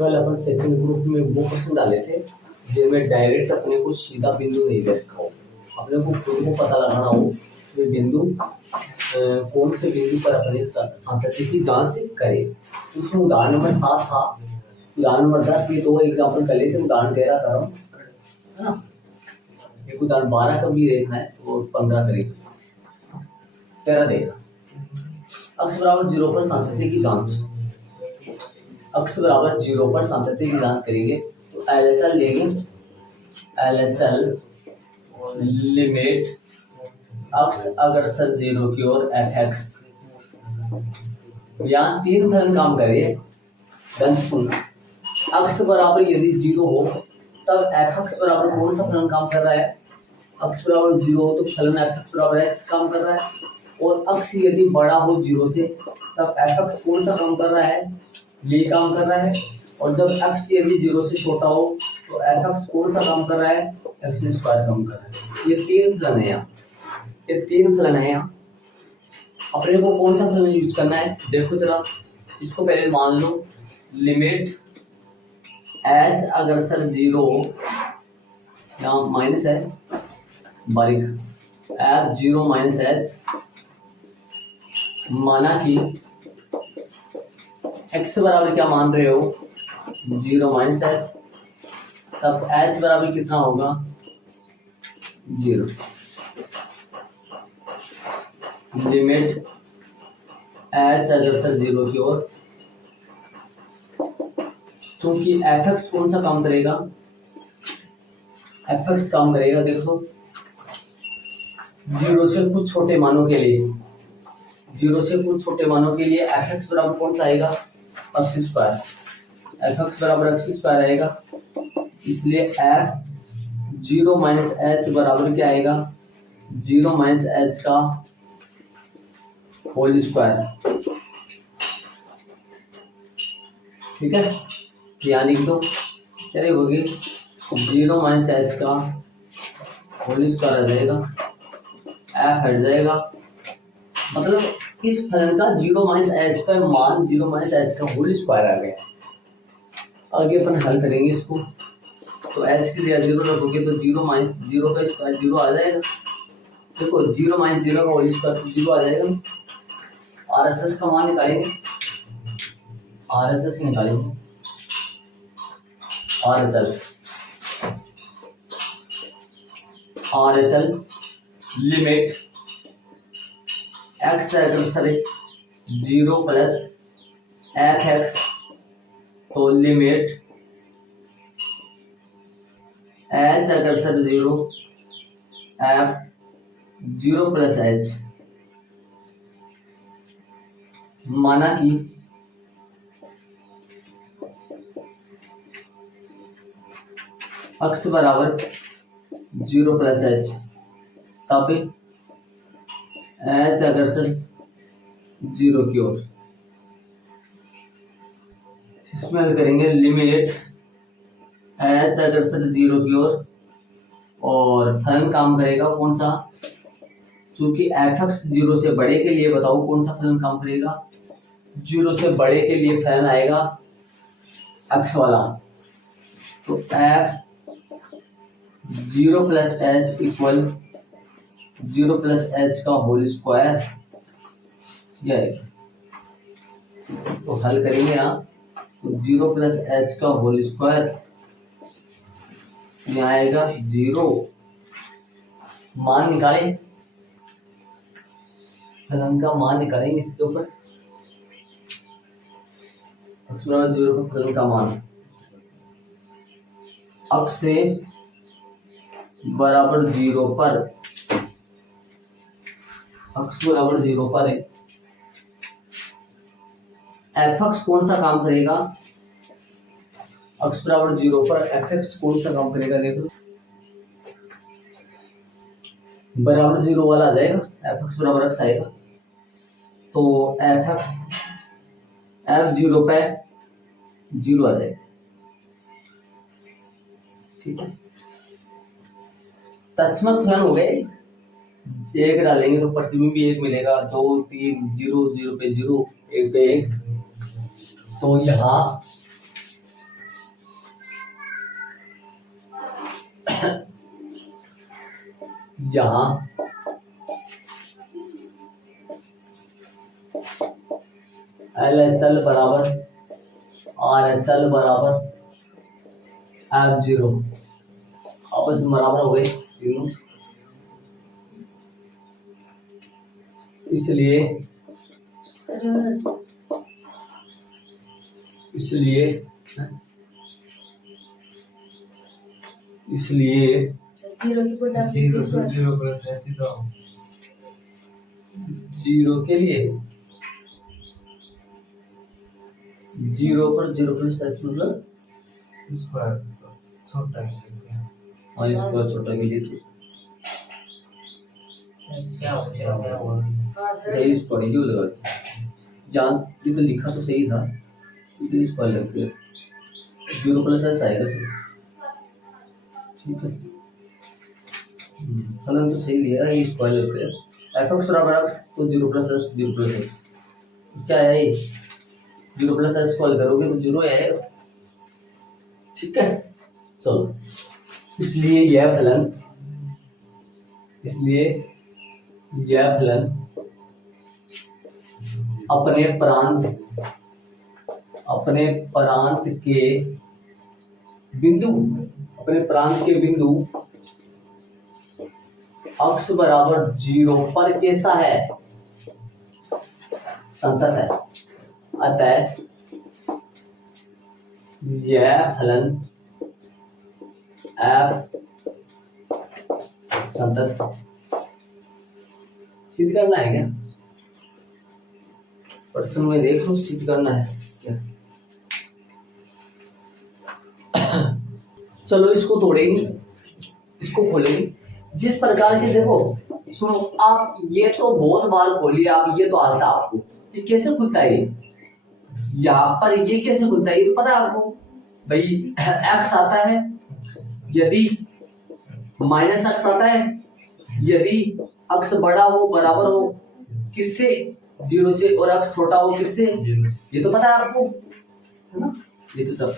कल अपन second group में वो क्वेश्चन डाले थे जिनमें डायरेक्ट अपने को सीधा बिंदु नहीं दे रखा हो, अपने को खुद को पता लगाना हो कि बिंदु कौन से बिंदु पर अपने सातत्य की जांच करे। उसमें उदाहरण नंबर 7 था, उदाहरण नंबर 10 ये दो एग्जाम्पल कर लेते, उदाहरण 13 कर रहा हूँ, है ना। एक उदाहरण 12 का भी देखना है और 15 करेगा। 13 देगा अक्ष बराबर 0 पर सातत्य की जांच। अक्ष बराबर 0 पर सातत्य की जांच करेंगे तो LHL लेंगे। LHL लिमिट अक्ष अग्रसर 0 की ओर fx। यहाँ तीन फलन काम करिए। अक्ष बराबर यदि 0 हो तब fx बराबर कौन सा फलन काम कर रहा है? अक्ष बराबर 0 हो तो फलन fx बराबर x काम कर रहा है, और अक्ष यदि बड़ा हो 0 से तब fx कौन सा काम कर रहा है? ये काम कर रहा है। और जब x यदि 0 से छोटा हो तो fx कौन सा काम कर रहा है? x स्क्वायर काम कर रहा है। ये तीन फलन है यहाँ, ये तीन फलन है यहाँ। अपने को कौन सा फलन यूज करना है देखो जरा, इसको पहले मान लो लिमिट एच अग्रसर 0, यहाँ माइनस है बारीक एफ 0 माइनस एच, माना कि x बराबर क्या मान रहे हो? 0 माइनस एच, तब h बराबर कितना होगा? 0। लिमिट h अग्रसर 0 की ओर, क्योंकि fx कौन सा काम करेगा? fx काम करेगा देखो 0 से कुछ छोटे मानों के लिए, 0 से कुछ छोटे मानों के लिए fx बराबर कौन सा आएगा? x square. fx बराबर x स्क्वायर आएगा, इसलिए f 0 माइनस एच बराबर क्या आएगा? 0 माइनस एच का होल स्क्वायर। ठीक है, यहाँ लिख दो, क्या लिखोगे? 0 माइनस एच का होल स्क्वायर आ जाएगा, f हट जाएगा, मतलब इस फलन का 0 माइनस एच का मान 0 माइनस एच का होल स्क्वायर आ गया। आगे अपन हल करेंगे इसको, तो एच की जगह 0 रखोगे तो 0 माइनस 0 का स्क्वायर 0 आ जाएगा। देखो 0 माइनस 0 का होल स्क्वायर 0 आ जाएगा। RHS का मान निकालेंगे, RHS निकालेंगे, RHL लिमिट x अग्रसर 0 प्लस fx, तो लिमिट h अग्रसर 0 f 0 प्लस h, माना कि x बराबर 0 प्लस h, तब h अग्रसर 0 की ओर। इसमें हल करेंगे लिमिट h अग्रसर 0 की ओर, और फलन काम करेगा कौन सा? चूंकि fx 0 से बड़े के लिए बताओ कौन सा फलन काम करेगा? 0 से बड़े के लिए फलन आएगा x वाला, तो f 0 plus h equal 0 plus h का होल स्क्वायर, यह तो हल करेंगे यहाँ, तो 0 प्लस h का होल स्क्वायर यहाँ आएगा 0। मान निकालें, फलन का मान निकालेंगे इसके ऊपर, x बराबर 0 का फलन का मान x से बराबर 0 पर, x बराबर 0 पर है, fx कौन सा काम करेगा? x बराबर 0 पर fx कौन सा काम करेगा? देखो बराबर 0 वाला आ जाएगा, fx बराबर x आएगा, तो fx f0 पे 0 आ जाएगा। ठीक है, तत्समक फलन हो गए, एक डालेंगे तो प्रतिबिंब भी एक मिलेगा, 2 3 0 0 पे 0 1 पे 1, तो यहाँ यहाँ LHL बराबर RHL बराबर F0 आपस में बराबर हो गए तीनों। इसलिए इसलिए इसलिए जीरो के लिए जीरो पर जीरो प्लस एच मतलब स्क्वायर छोटा है और इसका छोटा के लिए तो सही स्क्वायर क्यों लगा यहाँ ये तो लिखा तो सही था लेकिन स्क्वायर लग गया जीरो प्लस एच आएगा सही ठीक है फलन तो सही लिया ये स्क्वायर लग गया एफ एक्स बराबर एक्स तो जीरो प्लस एच क्या है ये जीरो प्लस एच स्क्वायर करोगे तो जीरो आएगा ठीक है चलो इसलिए यह फलन अपने प्रांत के बिंदु अक्ष बराबर जीरो पर कैसा है संतत है अतः यह फलन f संतत सिद्ध करना है क्या प्रश्न में देख लो सिद्ध करना है क्या चलो इसको तोड़ेंगे इसको खोलेंगे जिस प्रकार के देखो सुनो आप ये तो बहुत बार खोलिए आप ये तो आता आपको ये कैसे खुलता है यहाँ पर ये कैसे खुलता है ये तो पता है आपको भाई एक्स आता है यदि माइनस एक्स आता है यदि एक्स बड़ा हो बराबर हो किससे जीरो से और एक्स छोटा हो किससे ये तो पता है आपको है ना ये तो सब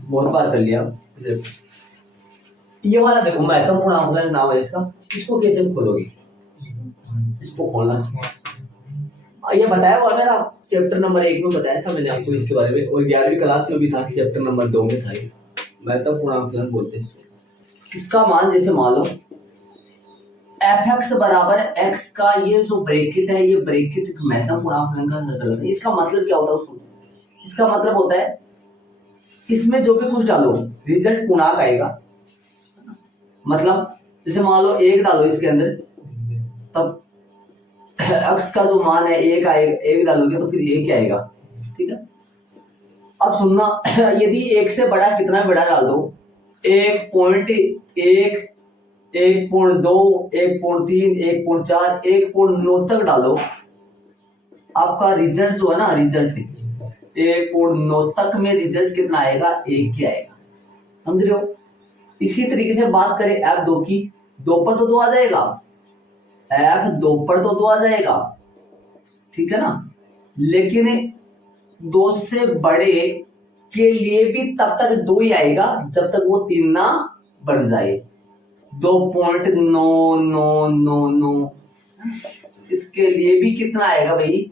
बहुत बार कर लिया ये वाला देखो महत्वपूर्ण आंकलन नाम है इसका इसको कैसे खोलोगे इसको खोलना ये बताया हुआ मेरा चैप्टर नंबर 1 में बताया था मैंने आपको इसके बारे में और 11वीं क्लास में भी था चैप्टर नंबर 2 में था ये महत्वपूर्ण आंकलन बोलते हैं इसको इसका मान जैसे मान लो fx बराबर x का ये जो ब्रैकेट है ये ब्रैकेट महत्वपूर्ण आंकलन का मतलब है इसका मतलब क्या होता है सुनो इसका मतलब होता है इसमें जो भी कुछ डालो रिजल्ट पूर्णांक आएगा मतलब जैसे मान लो 1 डालो इसके अंदर तब x का जो मान है 1 आएगा 1 डालोगे तो फिर 1 आएगा ठीक है अब सुनना यदि 1 से बड़ा कितना बड़ा डाल दो 1.1 1.2 1.3 1.4 1.9 तक डालो आपका रिजल्ट जो है ना रिजल्ट 1.9 तक में रिजल्ट कितना आएगा 1 ही आएगा समझ रहे हो इसी तरीके से बात करें f2 की 2 पर तो 2 आ जाएगा f2 पर तो 2 आ जाएगा ठीक है ना लेकिन 2 से बड़े के लिए भी तब तक 2 ही आएगा जब तक वो 3 ना बन जाए 2.9999 इसके लिए भी कितना आएगा भाई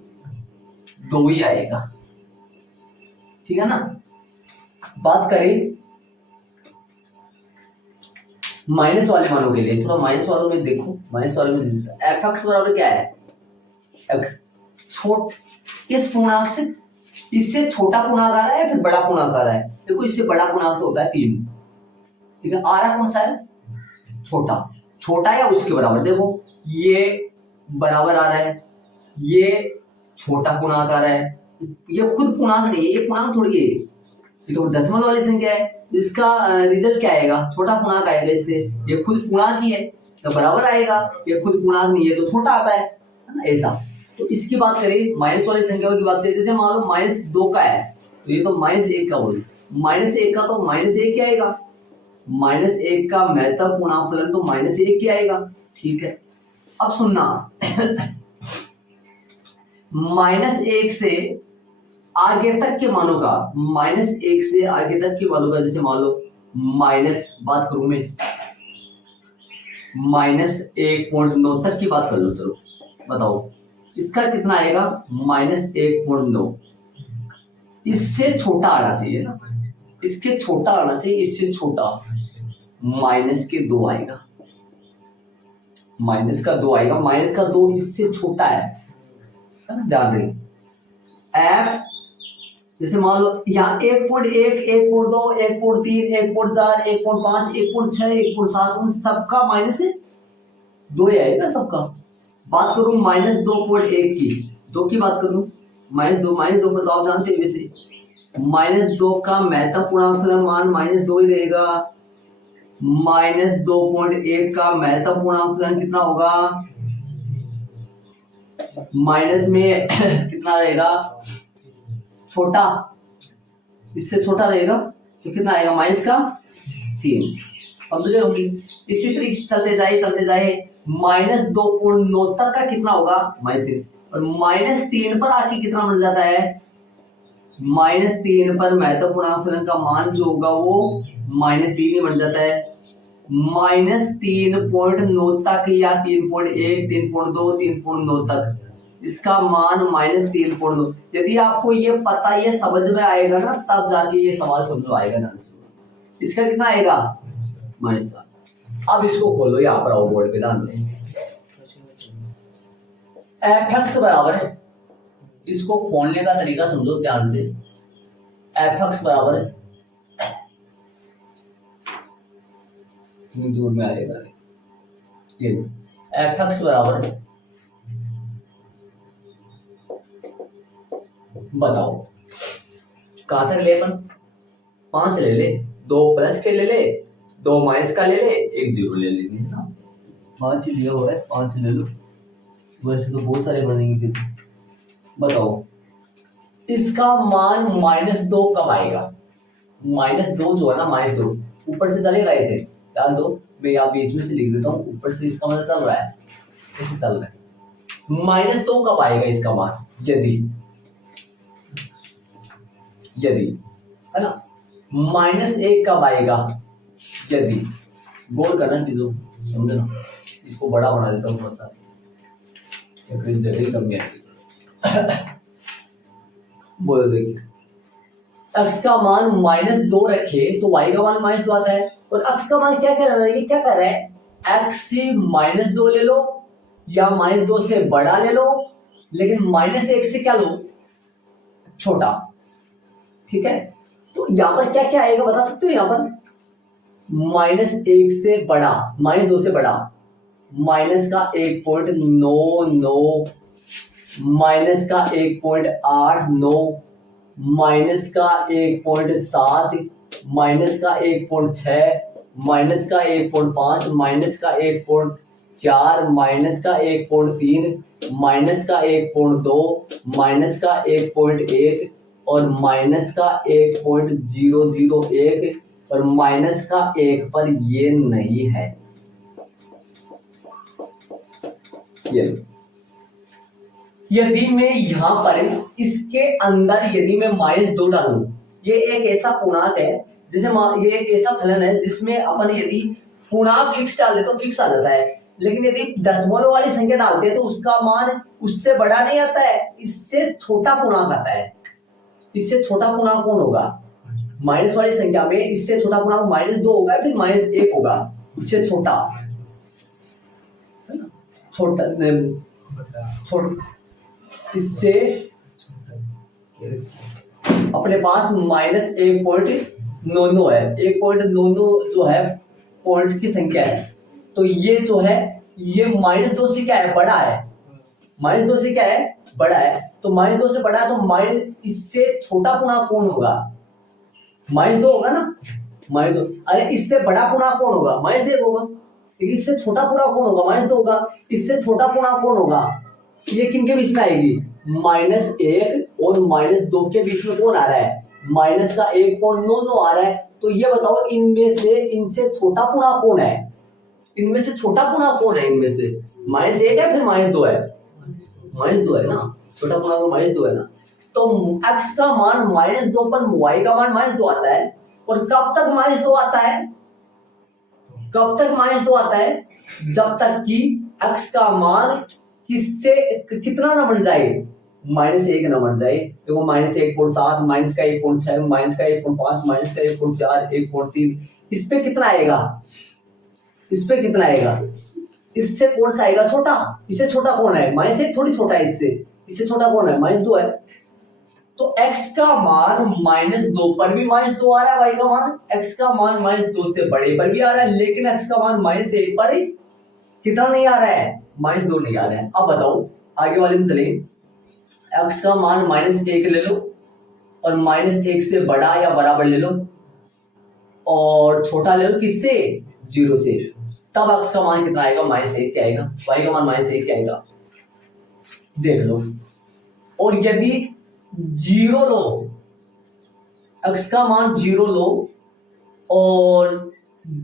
2 ही आएगा ठीक है ना बात करें माइनस वाले मानों के लिए थोड़ा माइनस वालों में देखो माइनस वालों में fx बराबर क्या है x इस पूर्णांक से इससे छोटा पूर्णांक आ रहा है फिर बड़ा पूर्णांक आ रहा है देखो इससे बड़ा पूर्णांक तो होता है 3 ठीक है आ रहा कौन सा है छोटा या उसके बराबर देखो ये बराबर आ रहा है ये छोटा पूर्णांक आ रहा है ये खुद पूर्णांक नहीं है ये पूर्णांक थोड़ी है ये तो दशमलव वाली संख्या है इसका रिजल्ट क्या आएगा छोटा पूर्णांक आएगा इससे ये खुद पूर्णांक ही है तो बराबर आएगा ये खुद पूर्णांक नहीं है तो छोटा आता है ना ऐसा तो इसकी बात करें माइनस वाली संख्याओं की बात करें जैसे मान लो -2 का है तो ये तो -1 का बोल -1 का तो -1 ही आएगा -1 का महत्वपूर्ण फलन तो -1 ही आएगा ठीक है अब सुनना -1 से आगे तक के मानों का -1 से आगे तक के मानों का जैसे मान लो माइनस बात करूं मैं -1.9 तक की बात कर लो, चलो बताओ इसका कितना आएगा, -1.9। इससे छोटा आना चाहिए ना, इसके छोटा आना चाहिए, इससे छोटा, -2 आएगा, -2 आएगा, -2 इससे छोटा है ना, ध्यान दें। एफ जैसे मान लो यहाँ 1.1, 1.2, 1.3, 1.4, 1.5, 1.6, 1.7, उन सबका -2 ही आएगा सबका। बात करूं -2.1 की, 2 की बात करूं, -2 पर तो आप जानते हैं वैसे, -2 का महत्वपूर्णांक फलन मान -2 ही रहेगा। -2.1 का महत्वपूर्णांक फलन कितना होगा, माइनस में कितना रहेगा, छोटा, इससे छोटा रहेगा तो कितना आएगा, -3। समझ गए होंगे। इसी तरीके से चलते जाए -2.9 तक का कितना होगा, -3, और -3 पर आके कितना बन जाता है, -3 पर महत्वपूर्णांक फलन का मान जो होगा वो -3 ही बन जाता है। -3.9 तक या 3.1, 3.2, 3.9 तक इसका मान -3.9। यदि आपको ये पता, ये समझ में आएगा ना, तब जाके ये सवाल समझ में आएगा ना। इसका कितना आएगा, -7। अब इसको खोलो, यहाँ पर आओ बोर्ड पे, ध्यान दें। fx बराबर है, इसको खोलने का तरीका समझो ध्यान से। fx बराबर है, इतनी दूर में आएगा ये, fx बराबर है, बताओ कहां तक ले, अपन 5 ले ले, 2 प्लस के ले ले, 2 माइनस का ले ले, 1 0 ले लेंगे ना। 5 ही लिया हुआ है, 5 ले लो, वैसे तो बहुत सारे बनेंगे। बताओ इसका मान -2 कब आएगा, -2 जो है ना, -2 ऊपर से चलेगा, ऐसे डाल दो, मैं यहाँ बीच में से लिख देता हूँ, ऊपर से इसका मतलब चल रहा है, ऐसे चल रहा है। -2 कब आएगा इसका मान, यदि है ना, -1 कब आएगा, यदि, गौर करना चीजों, समझना। इसको बड़ा बना देता हूँ थोड़ा सा, जगह कम है। बोलो देखिए, x का मान -2 रखे तो y का मान -2 आता है, और x का मान क्या कह रहा है, ये क्या कर रहा है, x से -2 ले लो या -2 से बड़ा ले लो, लेकिन -1 से क्या लो, छोटा, ठीक है। तो यहाँ पर क्या क्या आएगा बता सकते हो, यहाँ पर -1 से बड़ा, -2 से बड़ा, माइनस का 1.99, माइनस का 1.89, माइनस का 1.7, माइनस का 1.6, माइनस का 1.5, माइनस का 1.4, माइनस का 1.3, माइनस का 1.2, माइनस का 1.1 और माइनस का 1.001 और माइनस का 1 पर ये नहीं है। यदि मैं यहां पर इसके अंदर यदि मैं -2 डालूं, ये एक ऐसा पूर्णांक है, जैसे ये एक ऐसा फलन है जिसमें अपन यदि पूर्णांक फिक्स डाल दे तो फिक्स आ जाता है, लेकिन यदि दशमलव वाली संख्या डालते हैं तो उसका मान उससे बड़ा नहीं आता है, इससे छोटा पूर्णांक आता है। इससे छोटा पूर्णांक कौन होगा, माइनस वाली संख्या में इससे छोटा पूर्णांक -2 होगा, फिर -1 होगा, इससे छोटा, छोटा इससे अपने पास -1.99 है, 1.99 जो है पॉइंट की संख्या है, तो ये जो है ये -2 से क्या है, बड़ा है, -2 से क्या है, बड़ा है, तो -2 से बड़ा है, तो इससे छोटा पूर्णांक कौन होगा, -2 होगा ना, -2। अरे इससे बड़ा पूर्णांक कौन होगा, -1 होगा, इससे छोटा पूर्णांक कौन होगा, -2 होगा, इससे छोटा पूर्णांक कौन होगा, ये किनके बीच में आएगी, -1 और -2 के बीच में कौन आ रहा है, माइनस का 1.99 आ रहा है। तो ये बताओ इनमें से इनसे छोटा पूर्णांक कौन है, इनमें से छोटा पूर्णांक कौन है, इनमें से -1 है फिर -2 है, -2 है ना, छोटा पूर्णांक तो -2 है ना। तो x का मान -2 पर y का मान -2 आता है, और कब तक -2 आता है, कब तक -2 आता है? जब तक कि x का मान किससे कितना ना बन जाए, -1 ना बन जाए। देखो -1.7, माइनस का 1.6, माइनस का 1.5, माइनस का 1.4, 1.3, इस पे कितना आएगा? इस पे कितना आएगा? इससे कौन सा आएगा? छोटा। इससे छोटा कौन है? -1 थोड़ी छोटा है इससे। इससे छोटा कौन है? -2 है। तो x का मान -2 पर भी -2 आ रहा है, y का मान, x का मान -2 से बड़े पर भी आ रहा है, लेकिन x का मान -1 पर कितना नहीं आ रहा है? -2 नहीं आ रहा है। अब बताओ आगे वाले में चले, x का मान -1 ले लो और -1 से बड़ा या बराबर ले लो और छोटा ले लो किससे? 0 से। तब x का मान कितना आएगा? -1 क्या आएगा? y का मान -1 क्या आएगा? देख लो। और यदि 0 लो, x का मान 0 लो और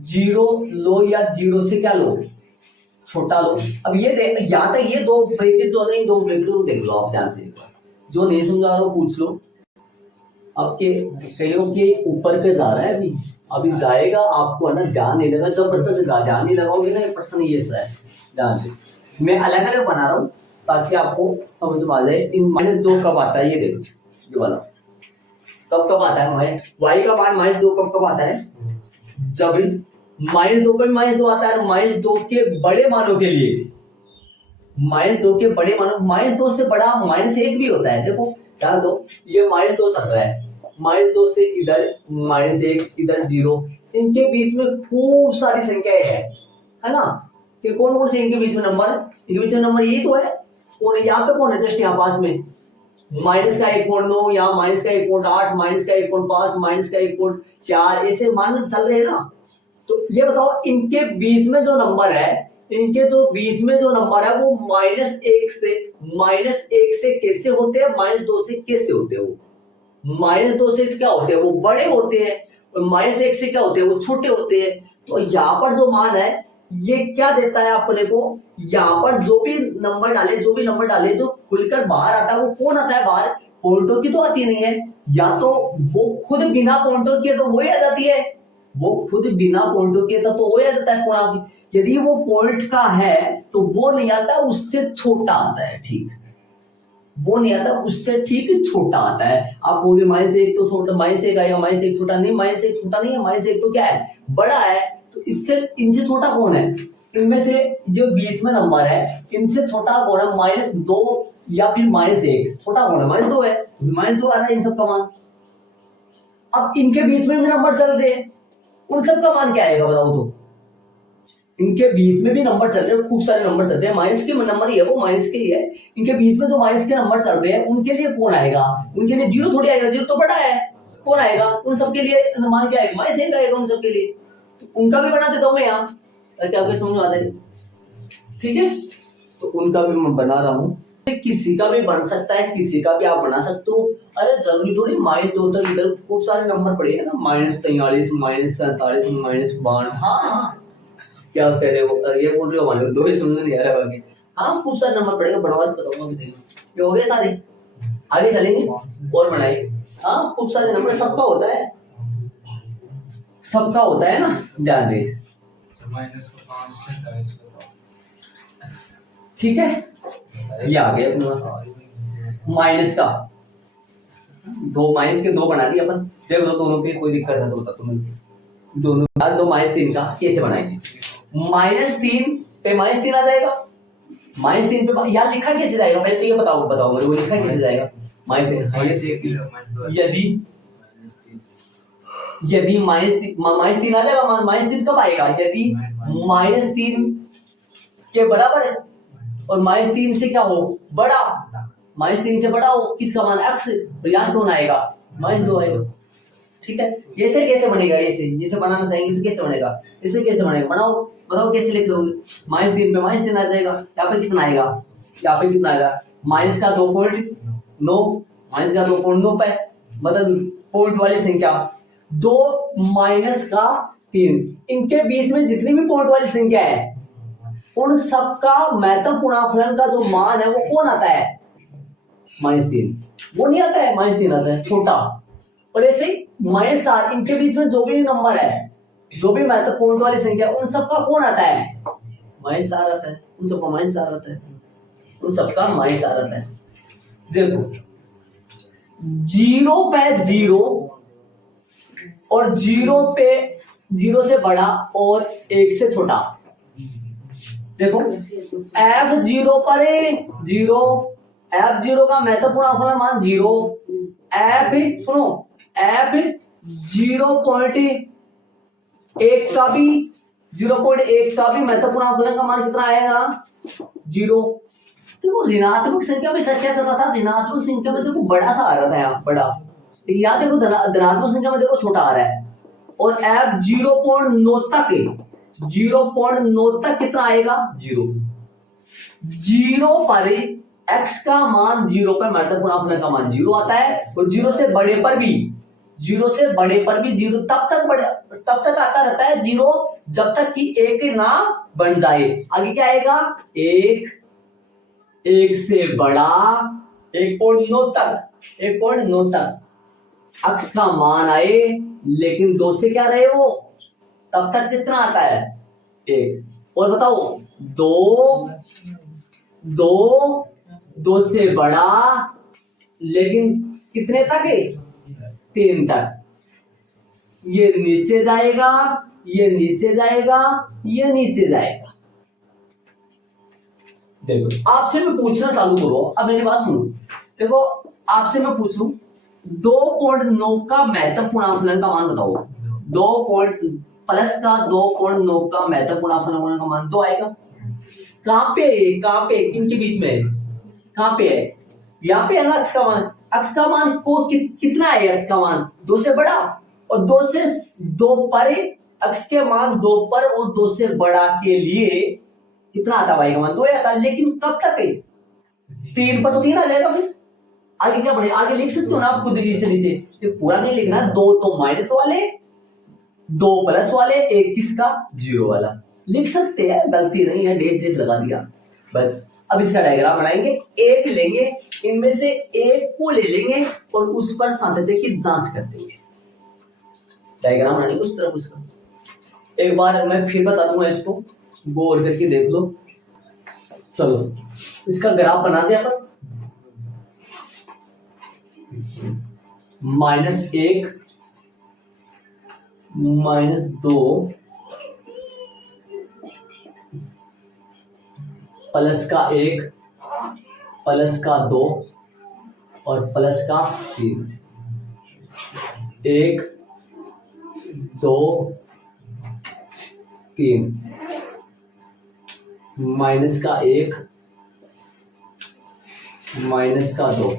0 लो या 0 से क्या लो? छोटा लो। अब ये देख, यहाँ तक ये दो ब्रैकेट जो है, दो ब्रैकेट को देख लो आप ध्यान से, जो नहीं समझा रहा हो पूछ लो। आपके कईयों के ऊपर पे जा रहा है, अभी जाएगा, आपको है ना ध्यान नहीं लगा। जब तक ध्यान नहीं लगाओगे ना, ये प्रश्न ये सा है, ध्यान दे। मैं अलग अलग बना रहा हूँ ताकि आपको समझ में आ जाए। इन -2 कब आता है? ये देखो, ये वाला कब आता है? y का मान -2 कब आता है? जब -2 पर -2 आता है, -2 के बड़े मानों के लिए, -2 के बड़े मानों, -2 से बड़ा -1 भी होता है। देखो ध्यान दो, ये -2 चल रहा है, -2 से इधर -1, इधर 0, इनके बीच में खूब सारी संख्याएं है ना? कि कौन कौन से इनके बीच में नंबर? इनके बीच में नंबर यही तो है। और यहाँ पे कौन है? जस्ट यहाँ पास में माइनस का 1.9, यहाँ माइनस का 1.8, माइनस का 1.5, माइनस का 1.4, ऐसे मान चल रहे हैं ना। तो ये बताओ, इनके बीच में जो नंबर है, इनके जो बीच में जो नंबर है वो -1 से कैसे होते हैं? -2 से कैसे होते हैं? वो -2 से क्या होते हैं? वो बड़े होते हैं। और -1 से क्या होते हैं? वो छोटे होते हैं। तो यहाँ पर जो मान है ये क्या देता है अपने को? यहाँ पर जो भी नंबर डाले, जो खुलकर बाहर आता है, वो कौन आता है बाहर? पॉइंटों की तो आती नहीं है, या तो वो खुद बिना पॉइंटों के तो वही आ जाती है, वो खुद बिना पॉइंटों के तो वही आ जाता है पूर्णांक। यदि वो पॉइंट का है तो वो नहीं आता, उससे छोटा आता है। ठीक, वो नहीं आता, उससे ठीक छोटा आता है। आप बोलोगे -1 तो छोटा, -1 आएगा, -1 छोटा नहीं, -1 छोटा नहीं है, -1 तो क्या है? बड़ा है। तो इससे इनसे छोटा कौन है? इनमें से जो बीच में नंबर है, इनसे छोटा कौन है? -2 या फिर -1, छोटा कौन है? -2 है, -2 आ रहा है इन सब का मान। अब इनके बीच में भी नंबर चल रहे हैं, उन सब का मान क्या आएगा बताओ? तो इनके बीच में भी नंबर चल रहे हैं, खूब सारे नंबर चल रहे हैं, माइनस के नंबर ही है, वो माइनस के ही है। इनके बीच में जो माइनस के नंबर चल रहे हैं, उनके लिए कौन आएगा? उनके लिए 0 थोड़ी आएगा, 0 तो बड़ा है। कौन आएगा? उन सबके लिए मान क्या आएगा? -1 आएगा उन सबके लिए। तो उनका भी बना देता हूं मैं यहाँ, ताकि आपको समझ में आ जाए। ठीक है, तो उनका भी मैं बना रहा हूँ। किसी का भी बन सकता है, किसी का भी आप बना सकते हो। अरे जरूरी थोड़ी -2 तक इधर खूब सारे नंबर पड़े हैं ना, -43, -47, -52। हाँ, क्या कह रहे हो? ये बोल रहे हो हमारे दो ही समझ में नहीं आ रहा बाकी। हाँ, खूब सारे नंबर पड़ेगा, बढ़वा के बताऊंगा अभी। देखो ये हो गए सारे, आगे चलेंगे और बनाइए। हाँ, खूब सारे नंबर, सबका होता है, सबका होता है ना, ध्यान दे। ठीक है, ये आ गया अपने पास माइनस का माइनस के 2 बना दिए अपन। देख लो दोनों पे कोई दिक्कत है तो बता तुम दोनों। दो -3 का कैसे बनाएंगे? -3 पे -3 आ जाएगा। -3 पे यार लिखा कैसे जाएगा? पहले तो ये बताओ मुझे, वो लिखा कैसे जाएगा? यदि -3 आ जाएगा, -3 कब आएगा? यदि -3 के बराबर है और -3 से क्या हो? बड़ा, -3 से बड़ा हो, किसका मान? x। तो यहाँ कौन आएगा? -2 आएगा। ठीक है, ऐसे कैसे बनेगा? ऐसे बनाना चाहेंगे तो कैसे बनेगा? ऐसे कैसे बनेगा? बताओ कैसे लिख लोगे? -3 पे -3 आ जाएगा। यहाँ पे कितना आएगा? यहाँ पे कितना आएगा? माइनस का 2.9 पे, मतलब पॉइंट वाली संख्या 2 -3। इनके बीच में जितनी भी पॉइंट वाली संख्या है, उन सबका महत्तम पूर्णांक का जो मान है वो कौन आता है? -3। वो नहीं आता है, -3 आता है छोटा। और ऐसे -4, इनके बीच में जो भी नंबर है, जो भी महत्वपूर्ण वाली संख्या उन सबका कौन आता है, माइनस आर आता है, उन सबका माइनस आर आता है, उन सबका माइनस आर आता है। देखो 0 पे 0 और 0 पे 0 से बड़ा और 1 से छोटा। देखो एफ 0 पर 0, एफ 0 का महत्वपूर्ण आंकड़ा मान 0, एफ सुनो एफ 0.1 का भी 0.1 का भी महत्वपूर्ण आंकलन का मान कितना आएगा, 0। देखो ऋणात्मक संख्या में कैसा रहा था, ऋणात्मक संख्या में देखो बड़ा सा आ रहा था यहाँ बड़ा, या देखो धनात्मक संख्या में देखो छोटा आ रहा है। और एफ 0.9 तक 0.9 तक कितना आएगा, 0। 0 पर x का मान 0 पर महत्वपूर्ण आंकलन का मान 0 आता है, और 0 से बड़े पर भी 0 तब तक आता रहता है 0 जब तक कि 1 ना बन जाए। आगे क्या आएगा, 1 से बड़ा 1.9 तक x का मान आए, लेकिन 2 से क्या रहे वो, तब तक कितना आता है, 1। और बताओ 2 से बड़ा लेकिन कितने तक है, 3 तक। ये नीचे जाएगा, ये नीचे जाएगा, ये नीचे जाएगा। देखो आपसे मैं पूछना चालू करो, अब मेरी बात सुनो। देखो आपसे मैं पूछूं 2.9 का महत्वपूर्ण आंकलन का मान बताओ, 2 प्लस का 2.9 का महत्वपूर्ण आंकलन का मान 2 आएगा। कहां पे इनके बीच में कहां पे है, यहाँ पे है ना x का मान को कितना है, x का मान 2 से बड़ा, और 2 पर x के मान 2 पर और 2 से बड़ा के लिए कितना आता भाई का मान 2 आता, लेकिन कब तक है, 3 पर तो 3 आ जाएगा। फिर आगे क्या बढ़े, आगे लिख सकते हो ना आप खुद से नीचे, तो पूरा नहीं लिखना, 2 तो माइनस वाले, 2 प्लस वाले, 1 किसका, 0 वाला लिख सकते हैं, गलती नहीं है, डेश लगा दिया बस। अब इसका डायग्राम बनाएंगे, एक लेंगे, इनमें से एक को ले लेंगे और उस पर साध्यता की जांच कर देंगे। डायग्राम बनाने उस तरफ उसका एक बार मैं फिर बता दूंगा, इसको गौर करके देख लो। चलो इसका ग्राफ बना दिया अपन, -1 -2 प्लस का 1 प्लस का 2 और प्लस का 3, 1 2 3 माइनस का 1 माइनस का 2।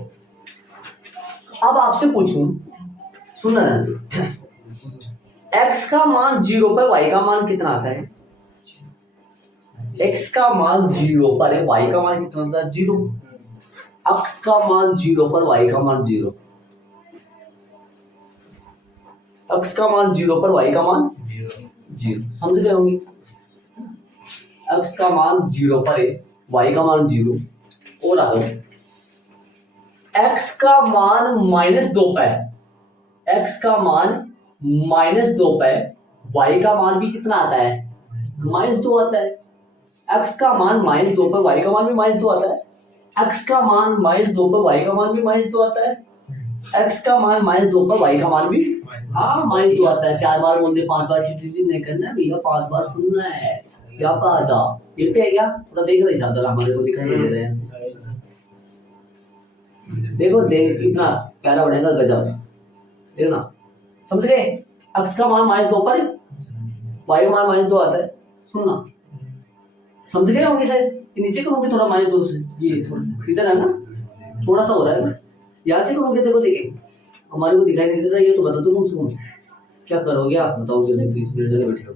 अब आपसे पूछूं, सुनना ध्यान से, x का मान 0 पर y का मान कितना आता है, x का मान 0 पर है, y का मान कितना होता है, 0। x का मान 0 पर y का मान 0, x का मान 0 पर y का मान 0, समझ गए होंगे। x का मान 0 पर है, y का मान 0, और आ जाओ x का मान -2 पर है, x का मान -2 पर, y का मान भी कितना आता है, -2 आता है। x का मान -2 पर y का मान भी -2 आता है, x का मान -2 पर y का मान भी -2 आता है, x का मान -2 पर y का मान भी -2 आता है। 4 बार बोल दे, 5 बार चीज नहीं करना है भैया, 5 बार सुनना है। क्या कहा था, ये पे है क्या, तो देख रहे साहब हमारे को दिखाई नहीं दे रहे हैं, देखो देख इतना प्यारा बनेगा गजब, देखना समझ गए। x का मान -2 पर y का मान -2 आता है, सुनना समझ गए होंगे शायद। नीचे करोगे थोड़ा -2 से, ये थोड़ा इधर है ना, थोड़ा सा हो रहा है ना, यहाँ से करोगे, देखो देखिए हमारे को दिखाई नहीं दे रहा, ये तो बता दो तुम क्या करोगे, आप बताओ जल्दी बैठे हो,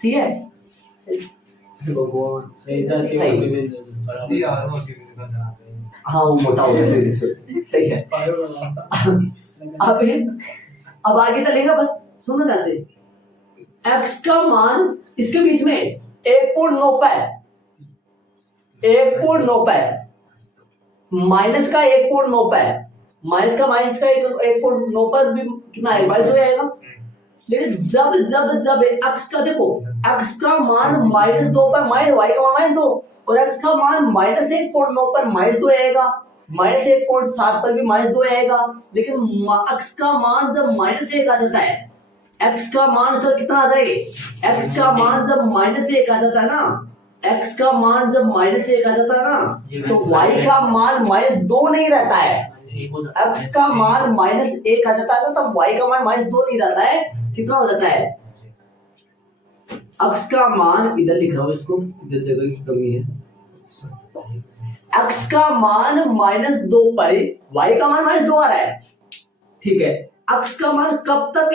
सही है सही, हाँ वो मोटा हो गया, सही है। अब आगे चलेगा, पर सुनो ध्यान से, x का मान इसके बीच में 1.9 पर, 1.9 पर, माइनस का 1.9 पर, माइनस का 1.9 पर भी कितना है, 2 आएगा। लेकिन जब जब जब x का देखो x का मान -2 पर माइनस y का मान -2 और x का मान -1.9 पर -2 आएगा, -1.7 पर भी -2 आएगा। लेकिन x का मान जब -1 आ जाता है, x का मान तो कितना आ जाएगा, x का मान जब -1 आ जाता है ना, x का मान जब -1 आ जाता है ना, तो y का मान -2 नहीं रहता है। x का मान -1 आ जाता है ना, तब y का मान -2 नहीं रहता है, कितना हो जाता है, x का मान इधर लिख रहा हूं इसको, इधर जगह की कमी है। x का मान -2 पर y का मान -2 आ रहा है, ठीक है। x का मान कब तक,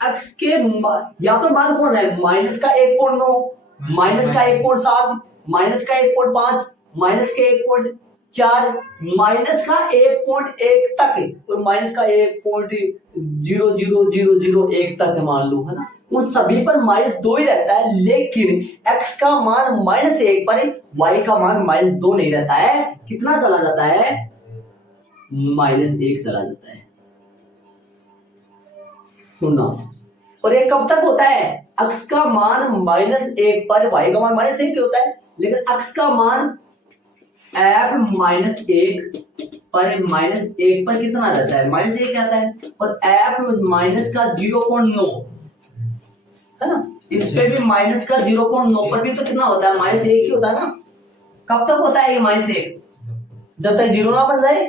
x के यहाँ पर मान कौन है, माइनस का 1.9, माइनस का 1.7, माइनस का 1.5, माइनस का 1.4, माइनस का 1.1 तक और माइनस का 1.00001 तक मान लो, है ना, उन सभी पर -2 ही रहता है। लेकिन x का मान -1 पर y का मान -2 नहीं रहता है, कितना चला जाता है, -1 चला जाता है। सुनना, और ये कब तक होता है, x का मान -1 पर y का मान -1 होता है। लेकिन x का मान f -1 पर -1 पर कितना रहता है, -1 आता है, और f माइनस का 0.9 है ना, इस पे भी माइनस का 0.9 पर भी तो कितना होता है, -1 ही होता है ना। कब तक होता है ये -1, जब तक 0 ना बन जाए,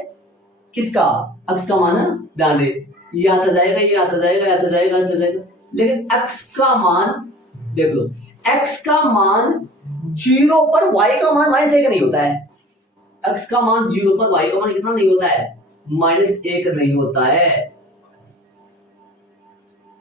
किसका, x का मान है ना, ध्यान दे, ये आता जाएगा, ये आता जाएगा, ये आता जाएगा, आता जाएगा। लेकिन x का मान देख लो, x का मान 0 पर y का मान -1 नहीं होता है, x का मान 0 पर y का मान कितना नहीं होता है, -1 नहीं होता है।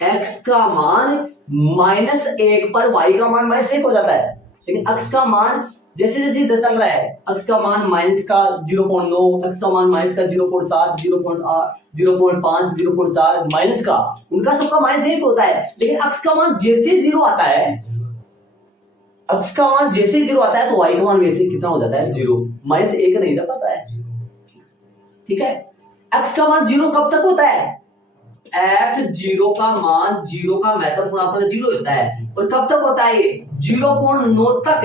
x का मान -1 पर y का मान -1 हो जाता है। लेकिन x का मान जैसे जैसे इधर चल रहा है, x का मान माइनस का 0.9, x का मान माइनस का 0.7, 0.5, 0.4 माइनस का, उनका सबका -1 होता है। लेकिन x का मान जैसे 0 आता है, x का मान जैसे 0 आता है तो y का मान वैसे कितना हो जाता है, 0, -1 नहीं रह पाता है, ठीक है। x का मान 0 कब तक होता है, f0 का मान 0 का महत्तम गुणांक 0 होता है, और कब तक होता है ये 0.9 तक,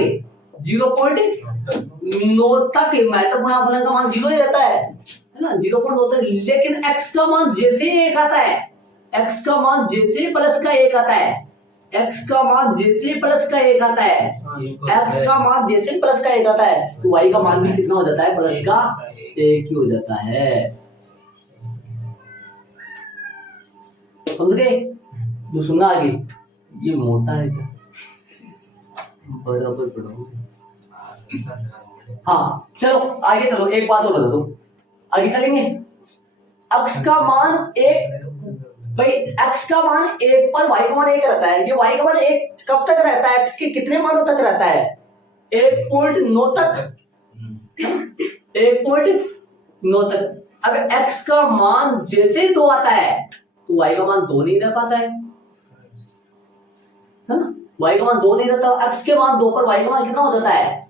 0.9 तक महत्तम गुणांक का मान 0 ही रहता है ना, 0.9 तक। लेकिन x का मान जैसे 1 आता है, x का मान जैसे प्लस का 1 आता है, x का मान जैसे प्लस का 1 आता है, x का मान जैसे प्लस का 1 आता है, तो y का मान भी कितना हो जाता है, प्लस का 1 ही हो जाता है। समझ गए, जो सुना आगे, ये मोटा है क्या, बराबर पढ़ो। हाँ चलो आगे चलो, एक बात और बता दो, आगे चलेंगे। x का मान 1, भाई x का मान 1 पर y का मान 1 रहता है, ये y का मान 1 कब तक रहता है, x के कितने मानों तक रहता है, 1.9 तक, 1.9 तक। अब x का मान जैसे 2 आता है तो y का मान 2 नहीं रह पाता है ना, y का मान 2 नहीं रहता, x के मान 2 पर y का मान कितना हो जाता है,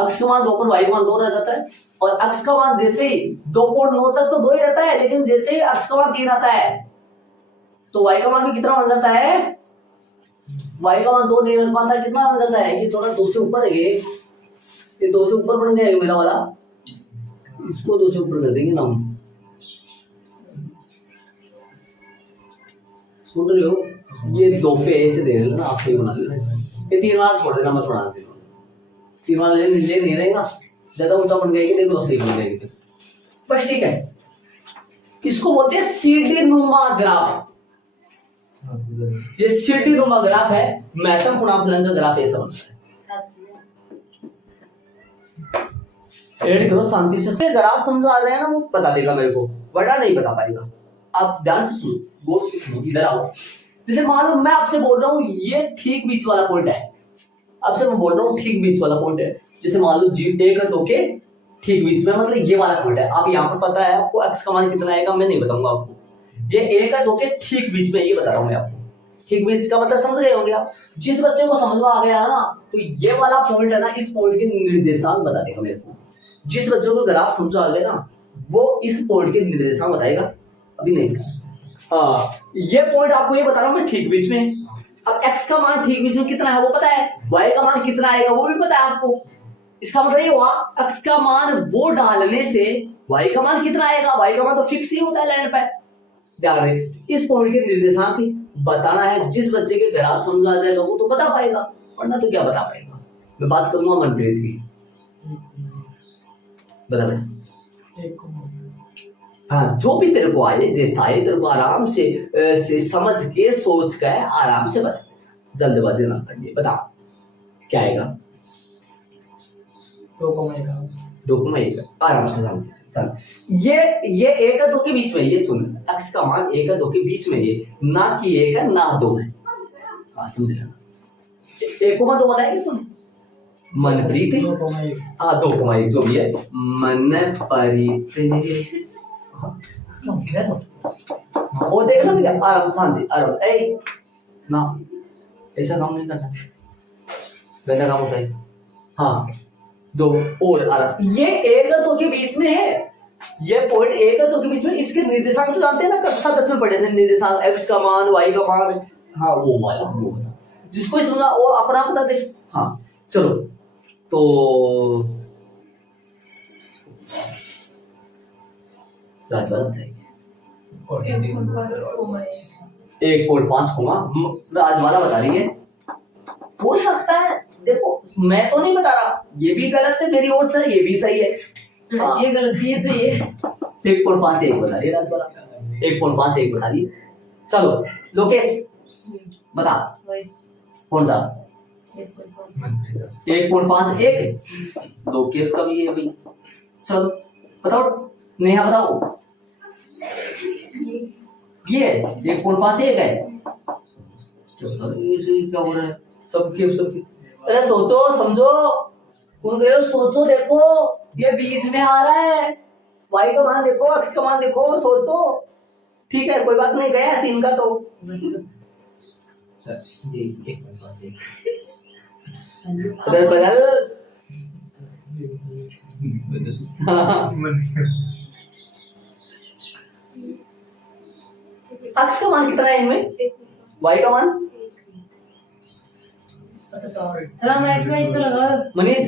x का मान 2 पर y का मान 2 रह जाता है। और x का मान जैसे ही 2.9 तक तो 2 ही रहता है, लेकिन जैसे ही x का मान 3 आता है तो y का मान भी कितना बन जाता है, y का मान 2 नहीं बन पाता, कितना बन जाता है, ये थोड़ा 2 से ऊपर है, ये 2 से ऊपर बन जाएगा मेरा वाला, इसको 2 से ऊपर कर देंगे ना हम, सुन रहे हो, ये 2 पे ऐसे दे लेना, आप सही बना लेना, ये 3 बार छोड़ देना, मत बढ़ा देना, 3 बार ले नहीं रहेगा, ज्यादा ऊंचा बन गया, देख लो सही बन जाएगी बस, ठीक है। इसको बोलते हैं सीढ़ी नुमा ग्राफ, ये सीढ़ी नुमा ग्राफ है, महत्तम गुणांक का ग्राफ ऐसा बनता है। ऐड करो शांति से, ग्राफ समझ आ जाएगा ना, वो बता देगा मेरे को, वरना नहीं बता पाएगा। आप ध्यान से सुनो, गौर से सुनो, इधर आओ। जैसे मान लो मैं आपसे बोल रहा हूँ ये ठीक बीच वाला पॉइंट है, आपसे मैं बोल रहा हूँ ठीक बीच वाला पॉइंट है, जैसे मान लो G1 और 2 के ठीक बीच में, मतलब ये वाला पॉइंट है। आप यहाँ पर पता है आपको x का मान कितना आएगा, मैं नहीं बताऊंगा आपको, ये 1 और 2 के ठीक बीच में, ये बता रहा हूँ मैं आपको। ठीक बीच का मतलब समझ गए होंगे आप, जिस बच्चे को समझ में आ गया है ना, तो ये वाला पॉइंट है ना, इस पॉइंट के निर्देशांक बता देगा मेरे को। जिस बच्चे को ग्राफ समझ आ गया ना, वो इस पॉइंट के निर्देशांक बताएगा। अभी नहीं। हाँ, ये पॉइंट आपको ये बता रहा हूँ मैं ठीक बीच में। अब x का मान ठीक बीच में कितना है वो पता है, y का मान कितना आएगा वो भी पता है आपको। इसका मतलब ये हुआ x का मान वो डालने से y का मान कितना आएगा, y का मान तो फिक्स ही होता है लाइन पे। ध्यान रहे इस पॉइंट के निर्देशांक बताना है, जिस बच्चे के ग्राफ समझ आ जाएगा वो तो बता पाएगा, वरना तो क्या बता पाएगा। मैं बात करूंगा मनप्रीत की, बता बेटा। हाँ, जो भी तेरे को आए जैसा आए तेरे को आराम से समझ के सोच के आराम से बता, जल्दबाजी ना करिए। बता क्या आएगा, 2,1 आराम से समझ। ये 1 और 2 के बीच में, ये सुन x का मान 1 और 2 के बीच में, ये ना कि 1 है ना 2 है। हाँ समझ लेना, 1,2 बताएगा तूने मनप्रीत, हाँ 2,1 जो भी है मनप्रीत क्यों है तो वो देख ना मुझे आराम शांति आराम ए ना ऐसा काम नहीं करना, वैसा काम होता है। हाँ 2 और आराम, ये 1 और 2 के बीच में है, ये पॉइंट 1 और 2 के बीच में। इसके निर्देशांक तो जानते हैं ना, कक्षा 10 में पढ़े थे निर्देशांक, x का मान y का मान। हाँ वो वाला वो जिसको समझा वो अपना बता दे। हाँ चलो तो राजवाड़ा 1.5 होगा, राजवाड़ा बता रही है। हो सकता है देखो, मैं तो नहीं बता रहा, ये भी गलत है मेरी ओर से, ये भी सही है। हाँ। ये गलत ये सही है। 1.5 1 बता रही है राजवाड़ा, 1.5 1 बता रही है। चलो लोकेश बता कौन सा 1.5 1 लोकेश का भी है भाई। चलो बताओ नेहा बताओ, ये 1.5 1 है क्या हो रहा है सबके। अरे सोचो समझो, सोचो देखो ये बीच में आ रहा है, y का मान देखो x का मान देखो, सोचो ठीक है कोई बात नहीं, गया 3 का तो बदल x का मान कितना है इनमें, y का मान सर हम एक्स वाई तो लगा मनीष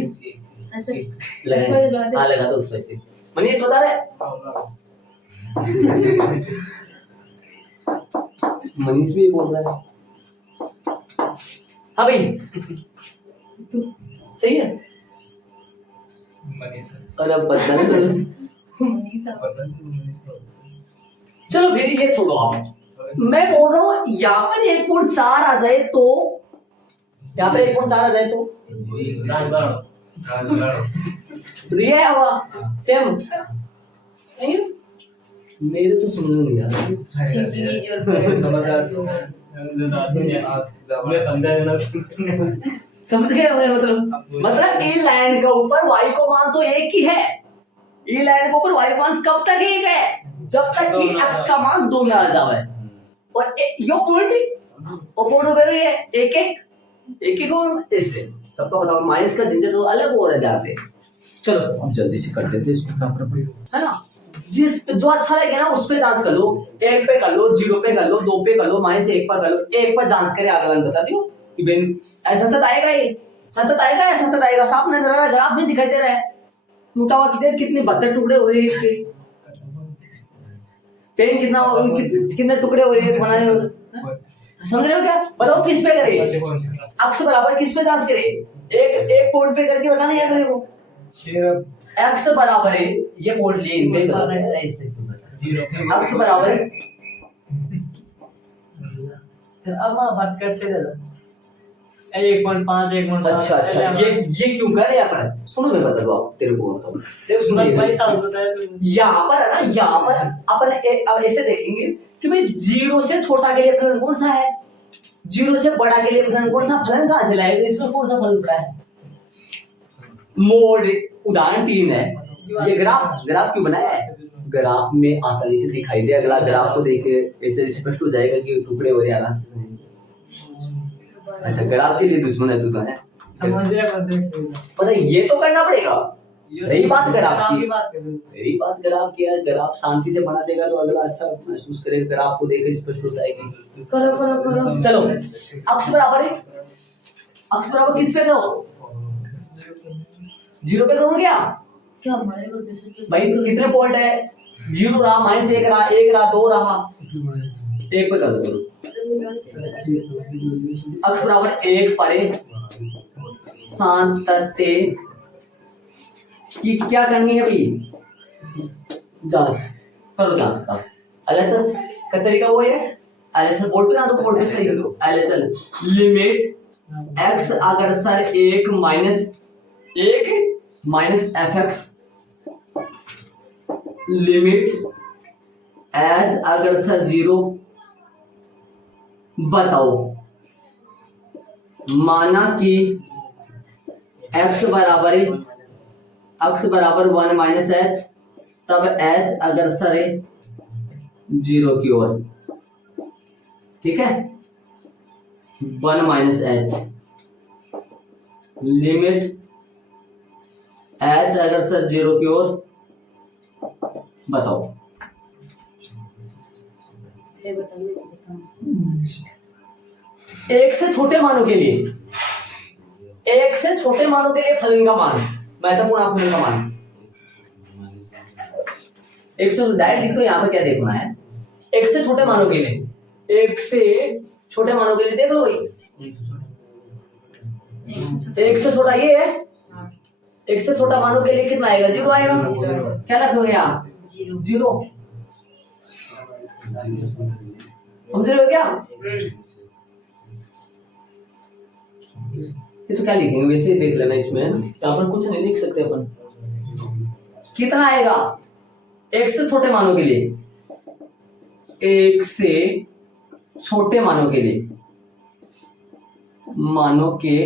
ऐसे लगा लगा दो उस वैसे। मनीष बता रहे मनीष भी बोल रहा है। हाँ भाई सही है। अरे बदल चलो फिर ये छोड़ो आप, मैं बोल रहा हूँ यहाँ पर 1.4 आ जाए तो, यहाँ पर 1.4 आ जाए तो रिया हुआ सेम नहीं, मेरे तो समझ में नहीं आ रहा। समझ गए होंगे मतलब ए लैंड का ऊपर y को मान तो एक ही है, ए लैंड के ऊपर y का मान कब तक एक है, जब तक कि x का मान 2 में आ जाए। और यो पॉइंट ऊपर तो बेरो ये एक और ऐसे सबका पता माइनस का झंझट तो अलग हो रहा है जाते। चलो हम जल्दी से कर देते इसको प्रॉपर है ना, जिस जो अच्छा लगे ना उस पे जांच कर लो, 1 पे कर लो, 0 पे कर लो, 2 पे कर लो, -1 पर कर लो, 1 पर जांच करके आगे बता दियो कि बेन ऐसा सतत आएगा, ये सतत आएगा या सतत आएगा, साफ नजर आ रहा है, ग्राफ में दिखाई दे रहा है टूटा हुआ कितने 72 टुकड़े हो रहे हैं इसके, पेन कितने टुकड़े हो रहे हैं बनाने में, समझ रहे हो क्या? बताओ किस पे करे, x बराबर किस पे जांच करे, एक पॉइंट पे करके बताना है अगले को। x बराबर है ये पॉइंट ले इनके बताना है ऐसे 0 x बराबर अब बात करते रहो 1.5 1.5। अच्छा ये क्यों कर रहे अपन, सुनो मैं बता दूं आप तेरे को बताऊं, देख सुनो यहाँ पर है ना, यहाँ पर अपन ऐसे देखेंगे कि भाई 0 से छोटा के लिए फलन कौन सा है, 0 से बड़ा के लिए फलन कौन सा, फलन कहाँ से लाएंगे, इसमें कौन सा फलन पड़ा है। मोड उदाहरण 3 है, ये ग्राफ क्यों बनाया है, ग्राफ में आसानी से दिखाई दे, अगला ग्राफ को देख के ऐसे स्पष्ट हो जाएगा कि टुकड़े हो रहे हैं आराम से। अच्छा ग्राफ के लिए दुश्मन है तू तो है, समझ रहे पता ये तो करना पड़ेगा, रही बात ग्राफ की, बात कर रहे हो। रही बात ग्राफ की है, ग्राफ शांति से बना देगा तो अगला अच्छा महसूस करेगा, ग्राफ को देखे स्पष्ट हो जाएगी। करो करो करो। चलो अक्स बराबर है, अक्स बराबर किस पे करो, 0 पे करूँ क्या क्या मरेगा कैसे? भाई? कितने पॉइंट है, 0 रहा, माइनस 1 रहा, 1 रहा, 2 रहा, 1 पे कर दो। अक्स बराबर 1 परे सांतते की क्या करनी है भाई, जांच करो, जांच करो। एलएचएस का तरीका वो है, एलएचएस बोर्ड पे ना तो बोर्ड पे सही करो। एलएचएस लिमिट एक्स अग्रसर 1 माइनस एफएक्स लिमिट एच अग्रसर 0 बताओ। माना कि x बराबर 1 माइनस एच, तब h अग्रसर है 0 की ओर, ठीक है। 1 माइनस एच लिमिट h अग्रसर 0 की ओर बताओ। ये बताओ। एक से छोटे मानों के लिए, एक से छोटे मानों के लिए फलन का मान, महत्वपूर्ण फलन का मान। एक से डायरेक्ट लिख दो, यहाँ पे क्या देखना है, एक से छोटे मानों के लिए, एक से छोटे मानों के लिए देख लो भाई, एक से छोटा ये है, एक से छोटा मानों के लिए कितना आएगा, 0 आएगा। क्या रखोगे यहाँ, 0। समझ रहे हो क्या? ये तो क्या लिखेंगे वैसे देख लेना, इसमें अपन कुछ नहीं लिख सकते। अपन कितना आएगा, एक से छोटे मानों के लिए, एक से छोटे मानों के लिए, मानों के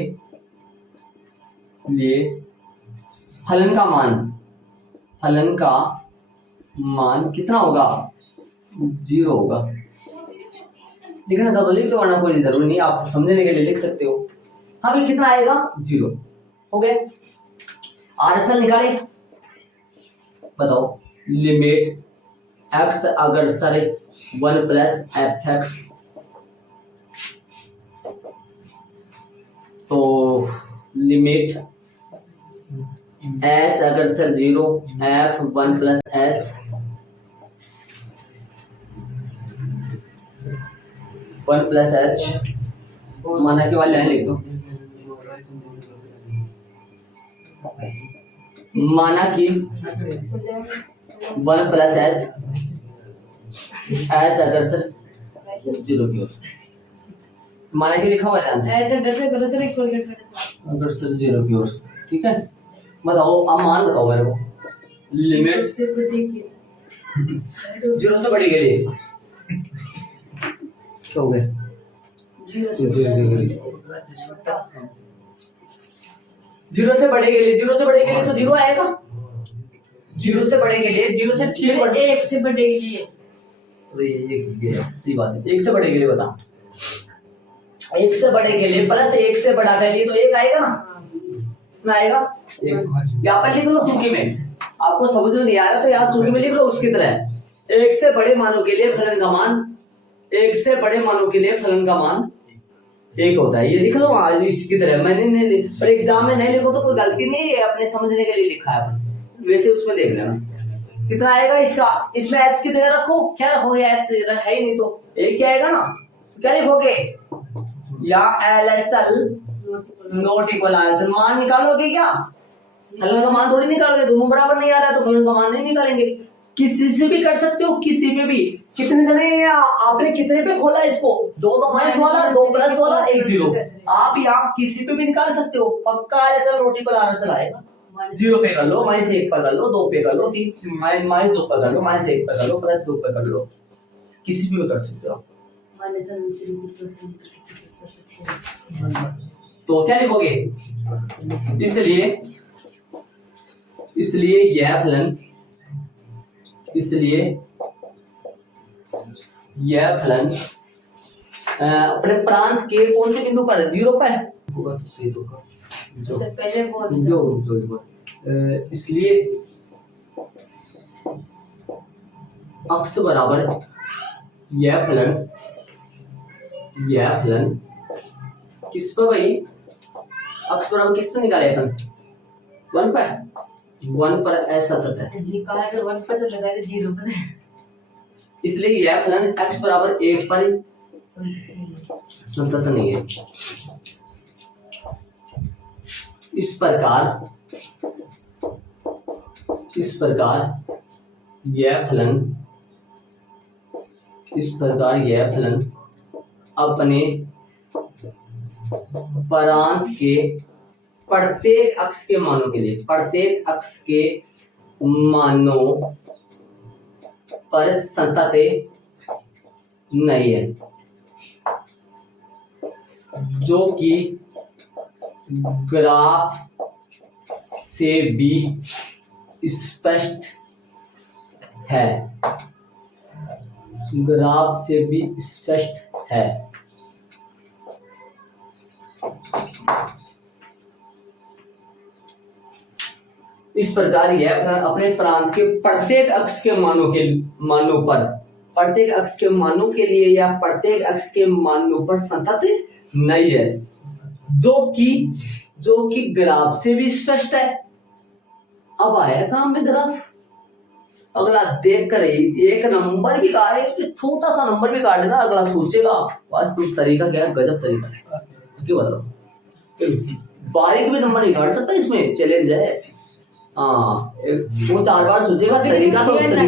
लिए फलन का मान, फलन का मान कितना होगा, 0 होगा। लिखना था तो लिख दो, वरना कोई जरूरी नहीं, आप समझने के लिए लिख सकते हो। हाँ भाई कितना आएगा, 0 हो गए। आरएचएल निकाले, बताओ। लिमिट एक्स अग्रसर 1 प्लस एफ एक्स, तो लिमिट एच अग्रसर 0 F 1 plus H 1 plus H, माना कि वाली लाइन लिख दो। माना कि 1 प्लस एच, एच अग्रसर 0 की ओर, माना कि लिखा हुआ है एच अग्रसर 0 की ओर, ठीक है। बताओ अब मान बताओ मेरे को, लिमिट 0 से बड़ी के लिए क्या हो गया, 0 से बड़े के लिए, 0 से बड़े के लिए तो 0 आएगा। 0 से बड़े के लिए, 0 से 6 बड़े, 1 से बड़े के लिए, अरे ये सही बात है। 1 से बड़े के लिए बता, 1 से बड़े के लिए प्लस 1 से बड़ा के लिए तो 1 आएगा ना, कितना आएगा, 1। यहाँ पर लिख लो चूंकि में, आपको समझ में नहीं आया तो यहाँ चूंकि में लिख लो उसकी तरह। 1 से बड़े मानों के लिए फलन का मान, 1 से बड़े मानों के लिए फलन का मान 1 होता है। ये लिख लो इसकी तरह, मैंने नहीं, पर एग्जाम में नहीं लिखो तो कोई गलती नहीं है, अपने समझने के लिए लिखा है अपन, वैसे उसमें देख लेना कितना आएगा इसका। इसमें एच की जगह रखो, क्या रखोगे, एच है ही नहीं तो 1 क्या आएगा ना, क्या लिखोगे, या एलएचएल नॉट इक्वल आरएचएल, मान निकालोगे क्या, फलन का मान थोड़ी निकालोगे, दोनों बराबर नहीं आ रहा है तो फलन का मान नहीं निकालेंगे। किसी से भी कर सकते हो, किसी पे भी। कितने जने आपने कितने पे खोला इसको, 2 माइनस वाला, 2 प्लस वाला, 1 0, आप यहाँ किसी पे भी निकाल सकते हो, पक्का एलएचएल नॉट इक्वल आरएचएल आएगा। 0 पे कर लो, माइनस 1 पे कर लो, 2 पे कर लो, 3 माइनस 2 पे कर लो, माइनस 1 पे कर लो, प्लस 2 पे कर लो, किसी पे भी कर सकते हो। तो क्या लिखोगे, इसलिए यह फलन, इसलिए यह फलन अपने प्रांत के कौन से बिंदु पर है, 0 पर होगा तो सही होगा। जो पहले बहुत जो इसलिए अक्स बराबर यह फलन किस पर भाई, अक्स बराबर किस पर निकाले अपन, 1 पर ऐसा सतत है, निकाल 1 पर तो लगा दे 0 पर इसलिए यह फलन x बराबर 1 पर संतत नहीं है। इस प्रकार यह फलन अपने प्रांत के प्रत्येक अक्ष के मानों पर संतत नहीं है, जो कि ग्राफ से भी स्पष्ट है। इस प्रकार यह फलन अपने प्रांत के प्रत्येक अक्ष के मानों के लिए या प्रत्येक अक्ष के मानों पर संतत नहीं है, जो कि ग्राफ से भी स्पष्ट है। अब आया काम में ग्राफ, अगला देख कर एक नंबर भी काटे, छोटा सा नंबर भी काट लेना, अगला सोचेगा वास्तविक तरीका क्या है, गजब तरीका है, क्यों बता रहा, बारीक भी नंबर नहीं काट सकता, इसमें चैलेंज है। हाँ, वो 4 बार सोचेगा, तरीका तो तरीका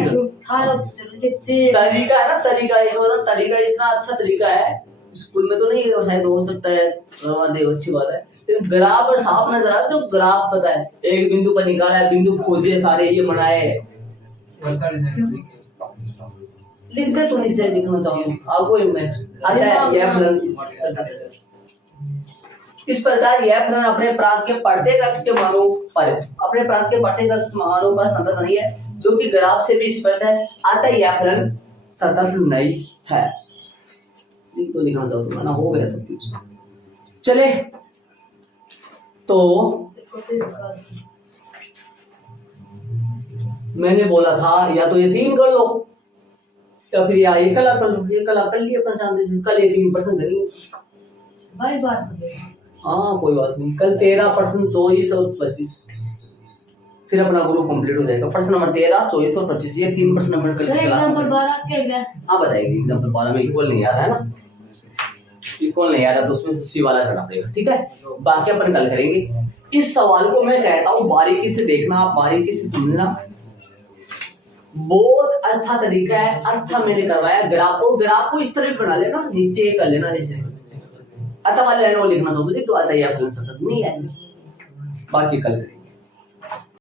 है ना, तरीका इतना अच्छा तरीका है, स्कूल में तो नहीं है, शायद हो सकता है, अच्छी बात है। ग्राफ और साफ नजर आ रहा है, तो ग्राफ पता है, एक बिंदु पर निकाला है, बिंदु खोजे, सारे ये बनाए, लिखते तो नीचे लिखना चाहूंगी आपको, यह फलन इस प्रकार यह फलन अपने प्रांत के प्रत्येक अक्ष के मानों पर संतत नहीं है, जो कि ग्राफ से भी स्पष्ट है, अतः यह फलन संतत नहीं है। तो लिखना चाहूंगा ना, हो गया सब कुछ। चले तो मैंने बोला था या तो ये 3 कर लो या फिर या ये कल कर लो, ये कल लिए परेशान, कल ये 3% करेंगे भाई बात। हाँ कोई बात नहीं, कल 13%, 24 और 25, फिर अपना ग्रुप कंप्लीट हो जाएगा। प्रश्न नंबर 13, 24 और 25, ये 3% नंबर सर एग्जांपल 12 क्या गया? हाँ बताएगी, एग्जांपल 12 में इक्वल नहीं आ रहा है ना, इक्वल नहीं आ रहा तो उसमें से सी वाला करना पड़ेगा, ठीक है। बाकी अपन कल करेंगे। इस सवाल को मैं कहता हूँ बारीकी से देखना, आप बारीकी से समझना, बहुत अच्छा तरीका है, अच्छा मैंने करवाया। ग्राफ को इस तरह बना लेना, नीचे कर लेना, जैसे अतः वाले लाइन वो लिखना चाहते तो आता है, या फिर सतत नहीं है, बाकी कल करेंगे।